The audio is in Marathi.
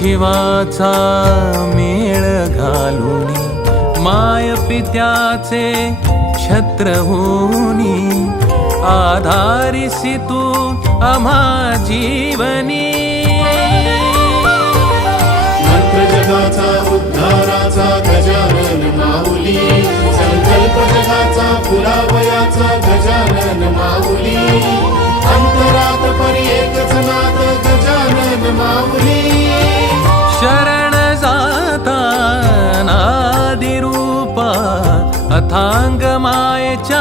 शिवाचा मेळ घालुनी माय पित्याचे छत्र होनी आधारिसी तू आम्हा जीवनी मंत्र जगाचा उद्धाराचा गजानन माऊली संकल्प जगाचा पुरावयाचा गजानन माऊली अंतरात परी एकच नाद गजानन माऊली शरण जाता नादिरूपा अथांग मायेच्या